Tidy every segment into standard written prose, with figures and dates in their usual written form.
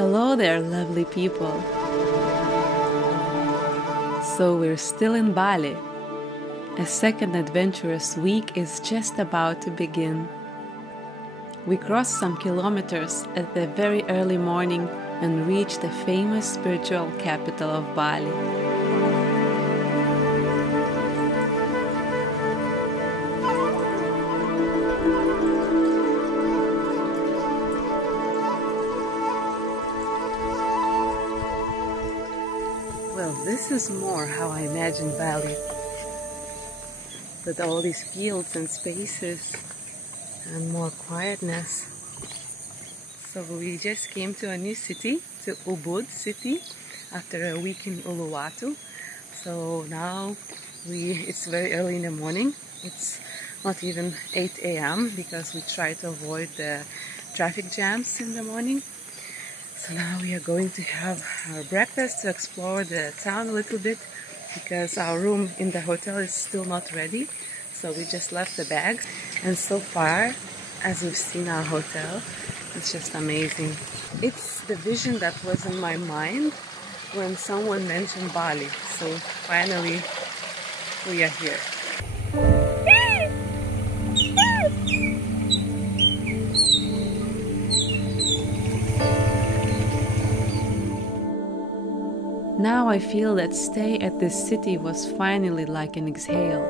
Hello there, lovely people. So we're still in Bali. A second adventurous week is just about to begin. We crossed some kilometers at the very early morning and reached the famous spiritual capital of Bali. Well, this is more how I imagine Bali, with all these fields and spaces and more quietness. So we just came to a new city, to Ubud city, after a week in Uluwatu. So now it's very early in the morning. It's not even 8 a.m. because we try to avoid the traffic jams in the morning. So now we are going to have our breakfast to explore the town a little bit, because our room in the hotel is still not ready. So we just left the bag, and so far, as we've seen our hotel, it's just amazing. It's the vision that was in my mind when someone mentioned Bali. So finally, we are here. Now I feel that stay at this city was finally like an exhale.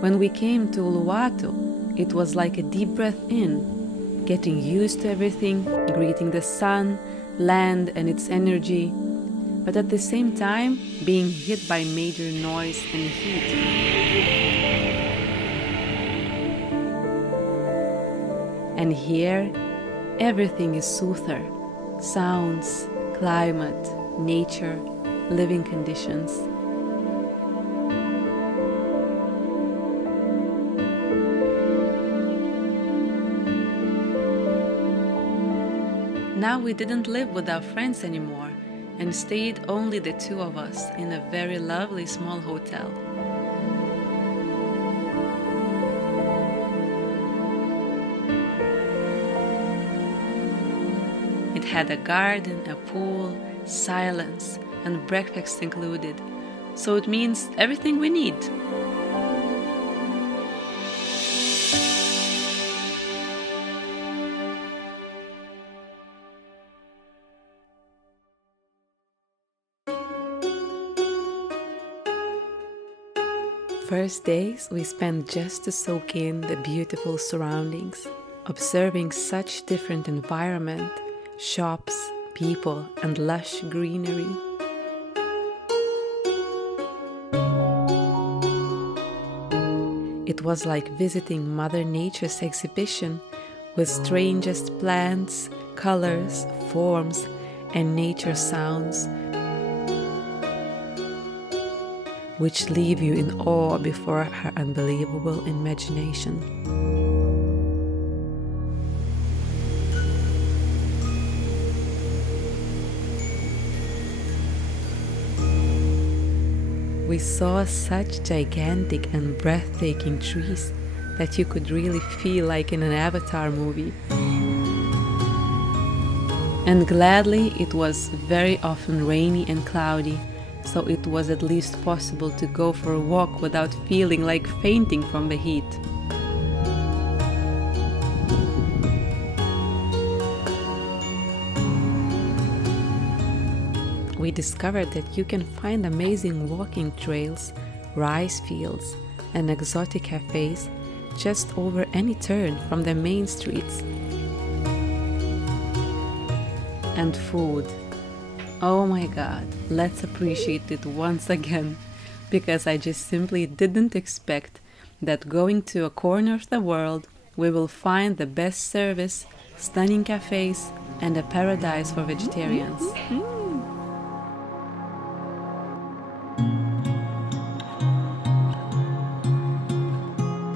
When we came to Uluwatu, it was like a deep breath in, getting used to everything, greeting the sun, land and its energy, but at the same time being hit by major noise and heat. And here, everything is soother: sounds, climate, nature, living conditions. Now we didn't live with our friends anymore and stayed only the two of us in a very lovely small hotel. It had a garden, a pool, silence, and breakfast included, so it means everything we need. First days we spent just to soak in the beautiful surroundings, observing such different environment, shops, people, and lush greenery. It was like visiting Mother Nature's exhibition with strangest plants, colors, forms, and nature sounds, which leave you in awe before her unbelievable imagination. We saw such gigantic and breathtaking trees that you could really feel like in an Avatar movie. And gladly, it was very often rainy and cloudy, so it was at least possible to go for a walk without feeling like fainting from the heat. We discovered that you can find amazing walking trails, rice fields, and exotic cafes just over any turn from the main streets. And food. Oh my god, let's appreciate it once again, because I just simply didn't expect that going to a corner of the world we will find the best service, stunning cafes, and a paradise for vegetarians.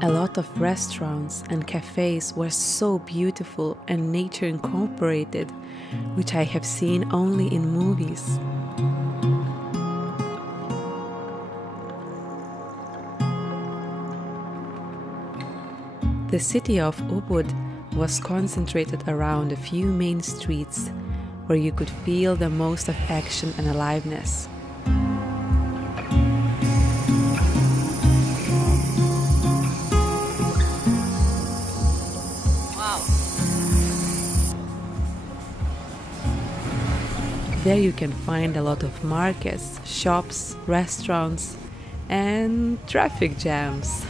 A lot of restaurants and cafes were so beautiful and nature incorporated, which I have seen only in movies. The city of Ubud was concentrated around a few main streets, where you could feel the most of action and aliveness. There you can find a lot of markets, shops, restaurants, and traffic jams.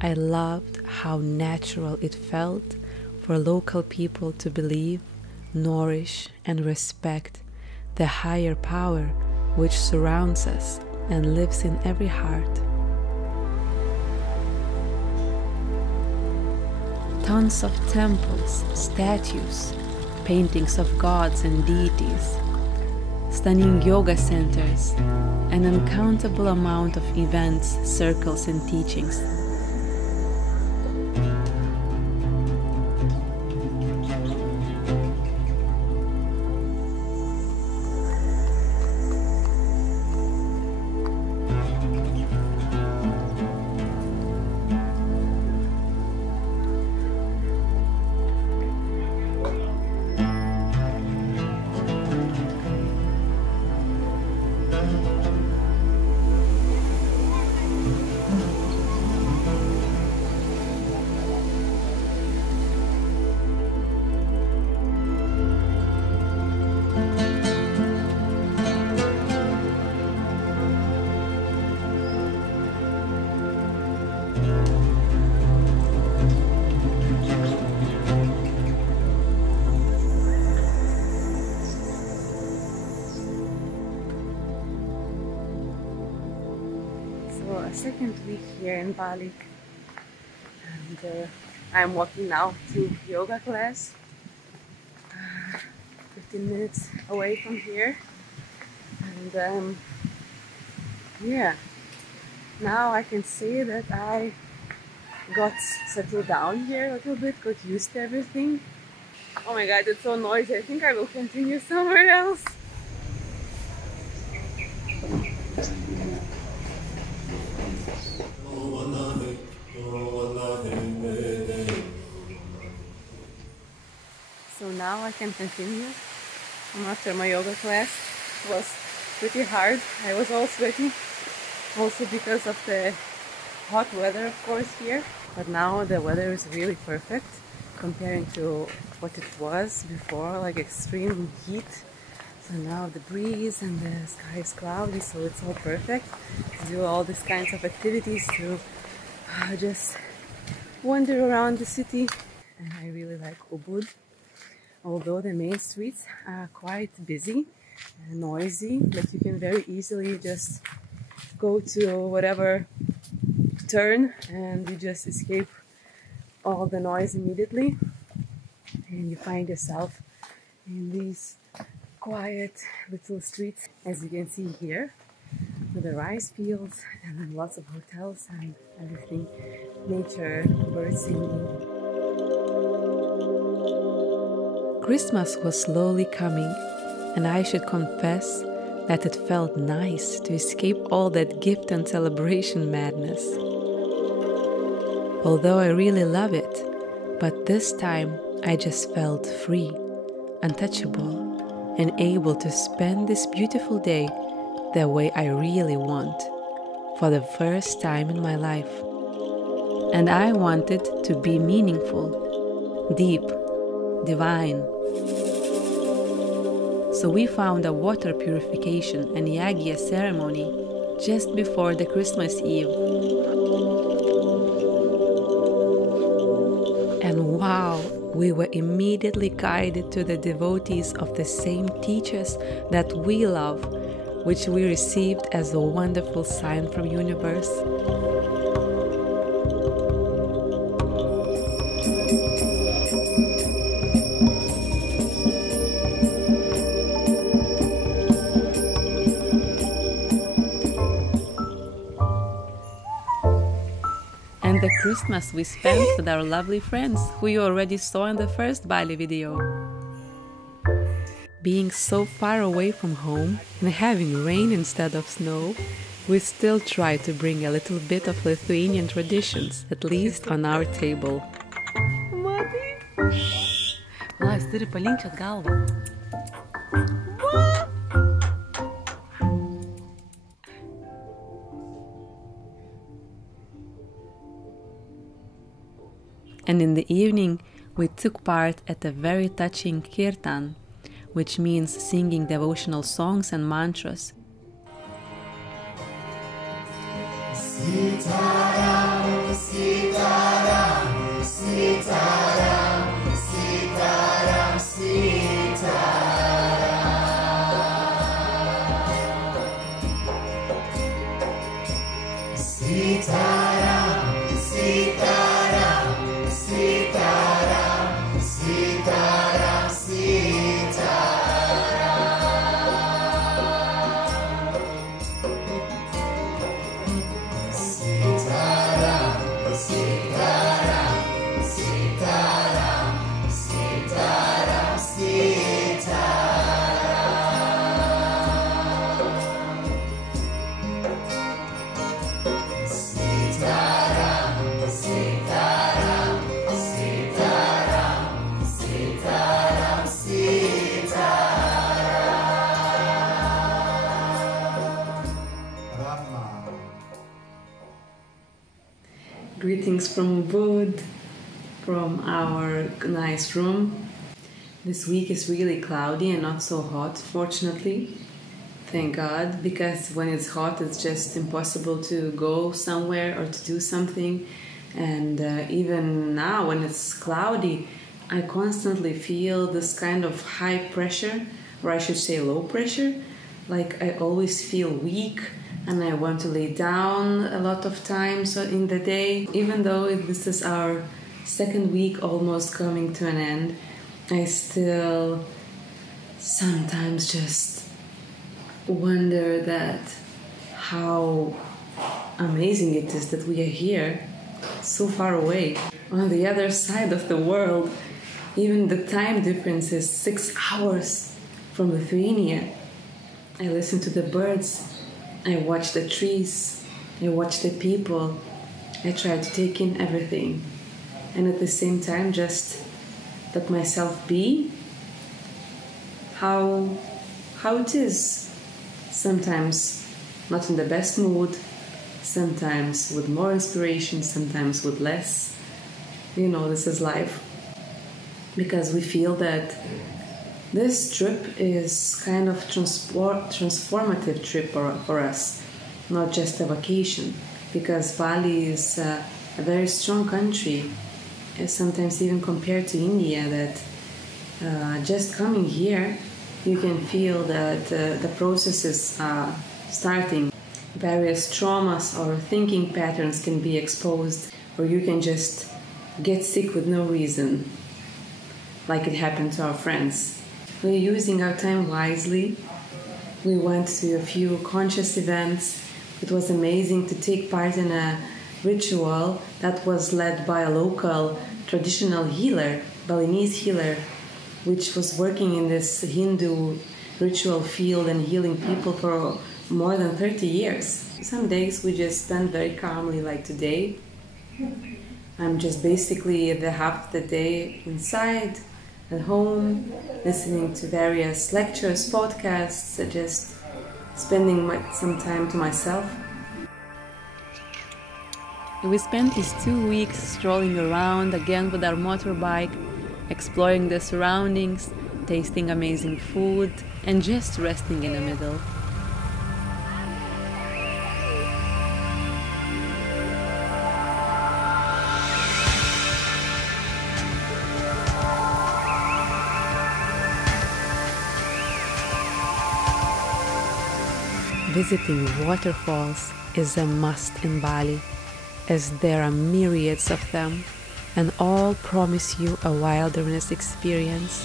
I loved how natural it felt for local people to believe, nourish, and respect the higher power which surrounds us and lives in every heart. Tons of temples, statues, paintings of gods and deities, stunning yoga centers, an uncountable amount of events, circles, and teachings. A second week here in Bali, and I'm walking now to yoga class 15 minutes away from here, and yeah, now I can say that I got settled down here a little bit, got used to everything. Oh my god, it's so noisy. I think I will continue somewhere else. So now I can continue. After my yoga class, it was pretty hard. I was all sweaty, also because of the hot weather, of course, here. But now the weather is really perfect comparing to what it was before, like extreme heat. So now the breeze and the sky is cloudy, so it's all perfect to do all these kinds of activities, to just wander around the city. And I really like Ubud. Although the main streets are quite busy and noisy, but you can very easily just go to whatever turn and you just escape all the noise immediately, and you find yourself in these quiet little streets, as you can see here, with the rice fields and then lots of hotels and everything, nature, birds singing. Christmas was slowly coming, and I should confess that it felt nice to escape all that gift and celebration madness. Although I really love it, but this time I just felt free, untouchable, and able to spend this beautiful day the way I really want, for the first time in my life. And I want it to be meaningful, deep, divine. So we found a water purification and yagya ceremony just before the Christmas Eve. And wow, we were immediately guided to the devotees of the same teachers that we love, which we received as a wonderful sign from universe. And the Christmas we spent with our lovely friends, who you already saw in the first Bali video. Being so far away from home and having rain instead of snow We still try to bring a little bit of Lithuanian traditions, at least on our table. Jis turi palinkčiot galvą. And in the evening, we took part at a very touching kirtan, which means singing devotional songs and mantras. Sitaram, Sitaram, Sitaram, Sitaram, Sitaram. Sitaram, Sitaram, Sitaram, Sitaram, Greetings from Ubud, from our nice room. This week is really cloudy and not so hot, fortunately. Thank God, because when it's hot it's just impossible to go somewhere or to do something. And even now when it's cloudy, I constantly feel this kind of high pressure, or I should say low pressure. Like I always feel weak and I want to lay down a lot of times in the day. Even though this is our second week almost coming to an end, I still sometimes just wonder that how amazing it is that we are here so far away on the other side of the world. Even the time difference is 6 hours from Lithuania. I listen to the birds, I watch the trees, I watch the people, I try to take in everything, and at the same time just let myself be how it is. Sometimes not in the best mood, sometimes with more inspiration, sometimes with less. You know, this is life. Because we feel that this trip is kind of transformative trip for us, not just a vacation. Because Bali is a very strong country, sometimes even compared to India, that just coming here, you can feel that the processes are starting. Various traumas or thinking patterns can be exposed, or you can just get sick with no reason, like it happened to our friends. We're using our time wisely. We went to a few conscious events. It was amazing to take part in a ritual that was led by a local traditional healer, Balinese healer, which was working in this Hindu ritual field and healing people for more than 30 years. Some days we just spend very calmly, like today. I'm just basically the half of the day inside, at home, listening to various lectures, podcasts, just spending some time to myself. We spent these 2 weeks strolling around again with our motorbike, exploring the surroundings, tasting amazing food, and just resting in the middle. Visiting waterfalls is a must in Bali, as there are myriads of them, and all promise you a wilderness experience.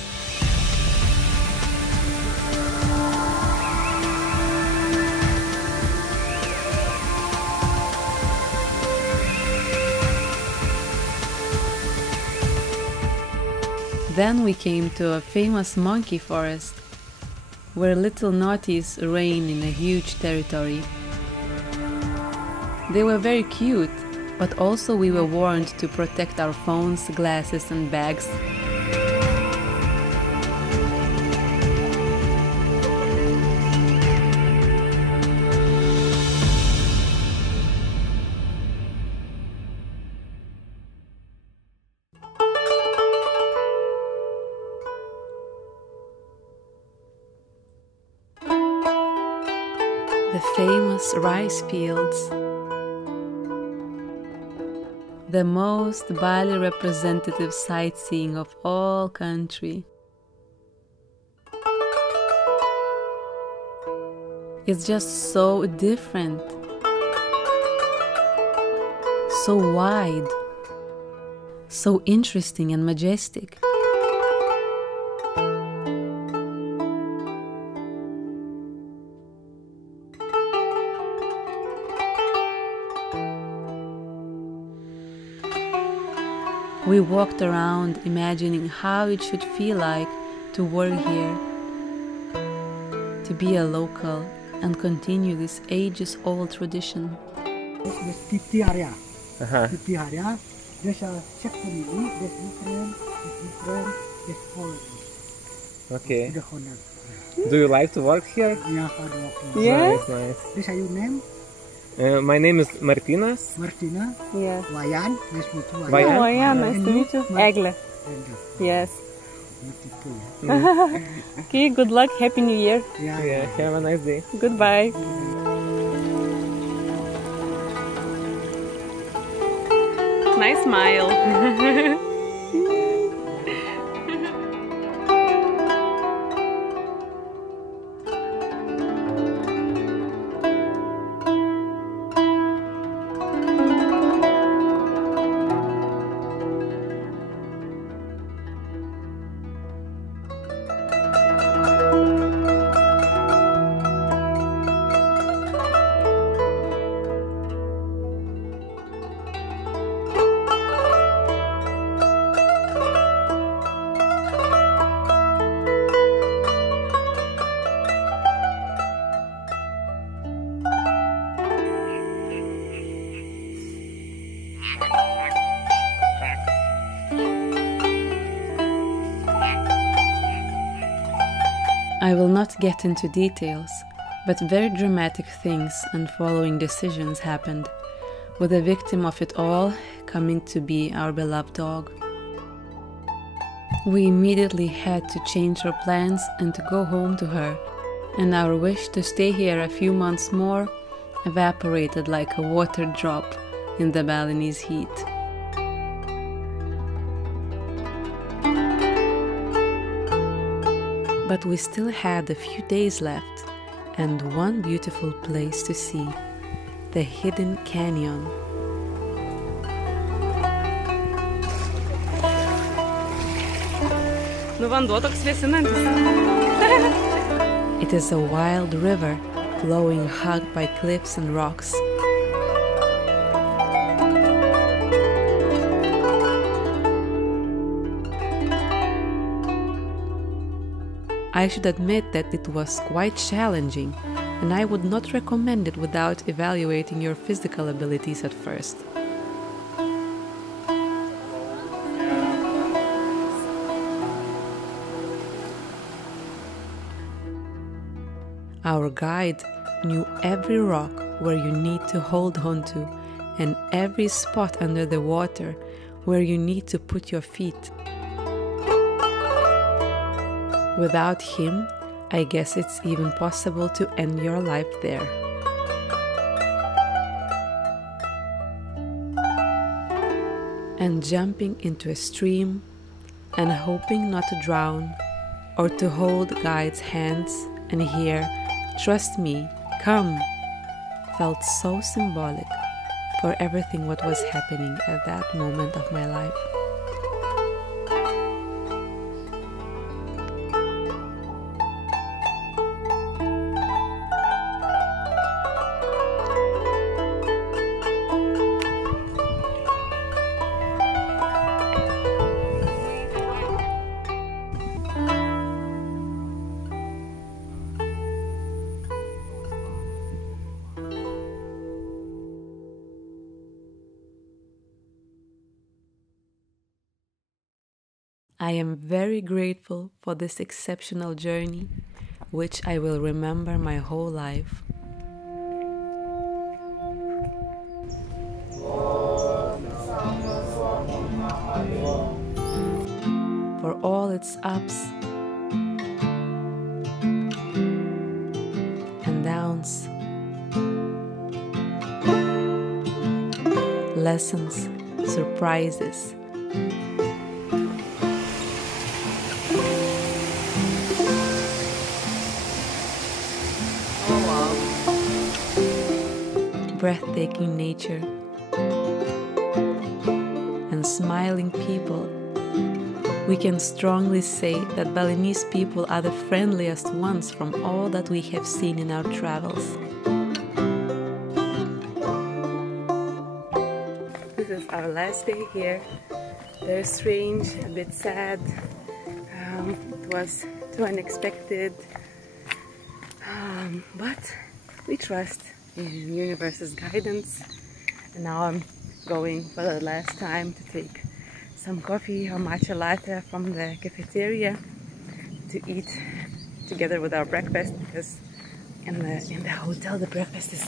Then we came to a famous monkey forest, where little naughties reign in a huge territory. They were very cute, but also we were warned to protect our phones, glasses and bags. The famous rice fields. The most Bali representative sightseeing of all country. It's just so different, so wide, so interesting and majestic. We walked around imagining how it should feel like to work here, to be a local and continue this ages-old tradition. This 50 area. 50 area. There's a check community, there's different, there's all. Okay. The corner. Do you like to work here? Yeah, hard working. Yeah? Nice, nice. This is your name? My name is Martinas. Martina. Yeah. Wayan. Nice to meet you. Wayan. Oh, yeah, nice And to you? meet you. Egle. Yes. Yeah. Okay, good luck. Happy New Year. Yeah, have a nice day. Goodbye. Nice smile. I will not get into details, but very dramatic things and following decisions happened, with the victim of it all coming to be our beloved dog. We immediately had to change our plans and to go home to her, and our wish to stay here a few months more evaporated like a water drop in the Balinese heat. But we still had a few days left and one beautiful place to see, the hidden canyon. It is a wild river flowing hugged by cliffs and rocks. I should admit that it was quite challenging, and I would not recommend it without evaluating your physical abilities at first. Our guide knew every rock where you need to hold on to, and every spot under the water where you need to put your feet. Without him, I guess it's even possible to end your life there. And jumping into a stream and hoping not to drown, or to hold guide's hands and hear, "Trust me, come," felt so symbolic for everything what was happening at that moment of my life. I am very grateful for this exceptional journey, which I will remember my whole life. For all its ups and downs, lessons, surprises. Oh wow. Breathtaking nature and smiling people. We can strongly say that Balinese people are the friendliest ones from all that we have seen in our travels. This is our last day here. Very strange, a bit sad. It was too unexpected. But we trust in universe's guidance. And now I'm going for the last time to take some coffee or matcha latte from the cafeteria to eat together with our breakfast, because in the hotel the breakfast is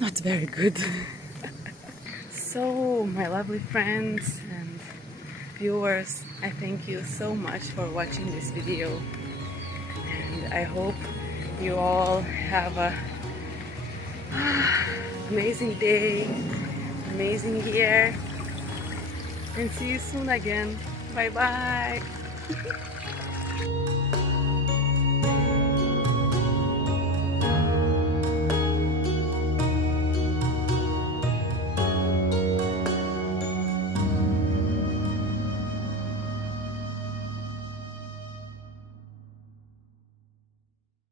not very good. So my lovely friends and viewers, I thank you so much for watching this video, and I hope you all have a amazing day, amazing year, and see you soon again. Bye bye.